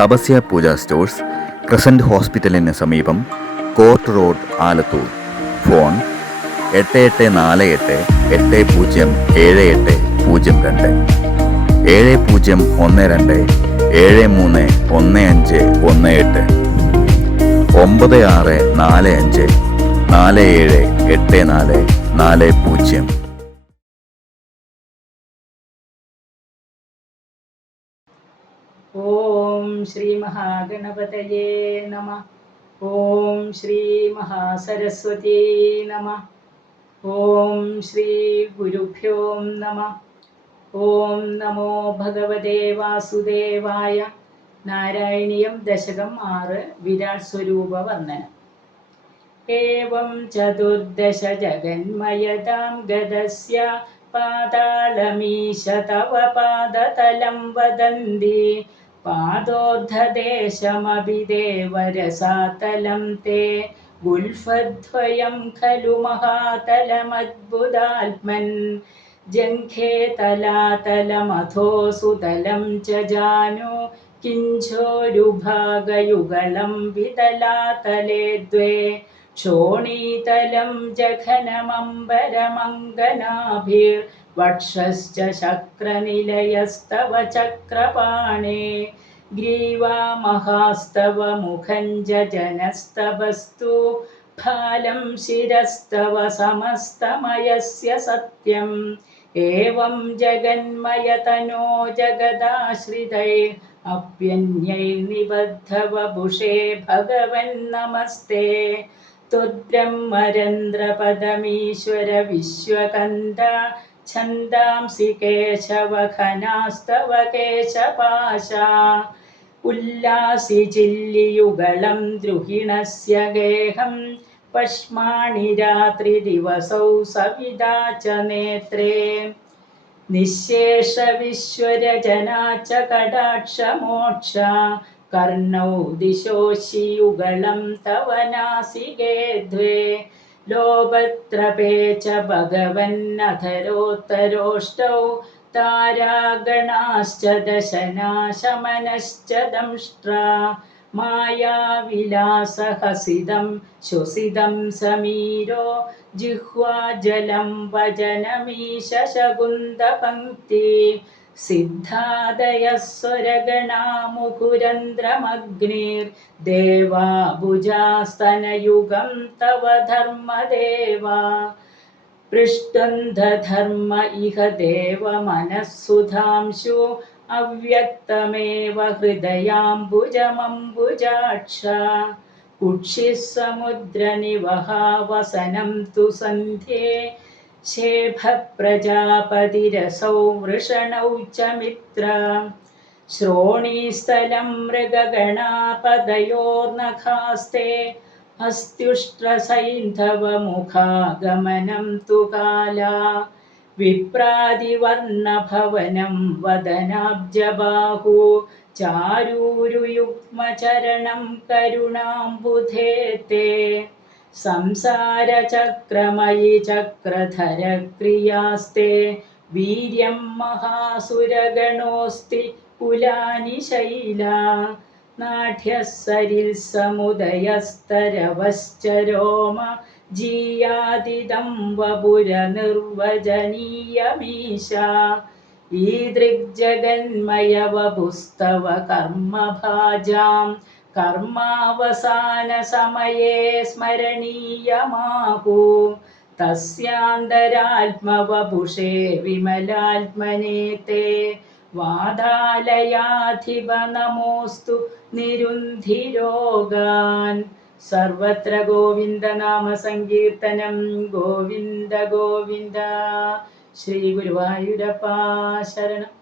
Tapasya Pooja stores crescent ഹോസ്പിറ്റലിന് സമീപം court road Alathur. Phone എട്ട് എട്ട് നാല് എട്ട് എട്ട് പൂജ്യം ഏഴ് എട്ട് പൂജ്യം രണ്ട്. ഏഴ് പൂജ്യം ഒന്ന് രണ്ട് ഏഴ് മൂന്ന് ഒന്ന് അഞ്ച് ഒന്ന് എട്ട്. ഒമ്പത് ആറ് നാല് അഞ്ച് നാല് ഏഴ് എട്ട് നാല് നാല് പൂജ്യം. ഓം ശ്രീ മഹാഗണപതയേ നമ ഓം ശ്രീ മഹാസരസ്വതീ നമ ഓം ശ്രീ ഗുരുഭ്യോ നമ ഓം നമോ ഭഗവതേ വാസുദേവായ നാരായണീയം ദശകം ആറ് വിരാട് സ്വരൂപ വർണ്ണനം एवं चतुर्दश जगन्मयतां गदस्य पातालमीश तव पादतलं वदन्ति पादोर्धदेशमपि देवरसातलं ते गुल्फद्वयं खलु महातलमद्भुतात्मन् जङ्घे तलातलमथो सुतलं च जानु किञ्चोरुभागयुगलं वितलातले द्वे क्षोणीतलं जघनमम्बरमङ्गनाभिर्वक्षश्च शक्रनिलयस्तव चक्रपाणे ग्रीवामहास्तव मुखं जनस्तवस्तु फालं शिरस्तव समस्तमयस्य सत्यम् एवं जगन्मयतनो जगदाश्रितैः अप्यन्यैर्निबद्धवपुषे भगवन्नमस्ते त्वद्ब्रह्मरन्ध्रपदमीश्वर विश्वकन्द छन्दांसि केशवखनास्तव केशपाशा उल्लासि चिल्लियुगलं द्रुहिणस्य गेहं पश्माणि रात्रिदिवसौ सविदा च नेत्रे निःशेषविश्वरजना च कटाक्षमोक्षा कर्णौ दिशोषियुगलं तव नासिके द्वे लोभत्रपे च भगवन्नधरोत्तरोष्टौ तारागणाश्च दशनाशमनश्च दंष्ट्रा मायाविलासहसिदं श्वसिदं समीरो जिह्वाजलं वजनमीश शकुन्दपङ्क्ति सिद्धादयः स्वरगणा मुकुरन्द्रमग्निर्देवा भुजास्तनयुगं तव धर्मदेवा पृष्टं धर्म इह देवमनः सुधांशु अव्यक्तमेव हृदयाम्बुजमम्बुजाक्षा कुक्षिः समुद्रनिवहावसनं तु सन्ध्ये शेभप्रजापतिरसौ वृषणौ च मित्र श्रोणीस्थलं मृगगणापदयोर्नखास्ते अस्त्युष्ट्रसैन्धवमुखागमनं तु काला विप्रादिवर्णभवनं वदनाब्जबाहु चारूरुयुग्मचरणं करुणाम्बुधे ते संसारचक्रमयि चक्रधरक्रियास्ते वीर्यं महासुरगणोऽस्ति कुलानि शैला नाढ्यः सरिः समुदयस्तरवश्च रोम जीयादिदं वपुरनिर्वचनीयमीशा ईदृग्जगन्मयवपुस्तव कर्मभाजां കർമാവസാനസമയേ സ്മരണീയമാകൂ. തസ്യാന്തരാത്മവപുഷേ വിമലാത്മനേത്തേ വാതാലയാധിപ നമോസ്തു നിരുന്ധിരോഗാൻ സർവത്ര ഗോവിന്ദനാമ സങ്കീർത്തനം ഗോവിന്ദ ഗോവിന്ദ. ശ്രീ ഗുരുവായൂരപ്പ ശരണം.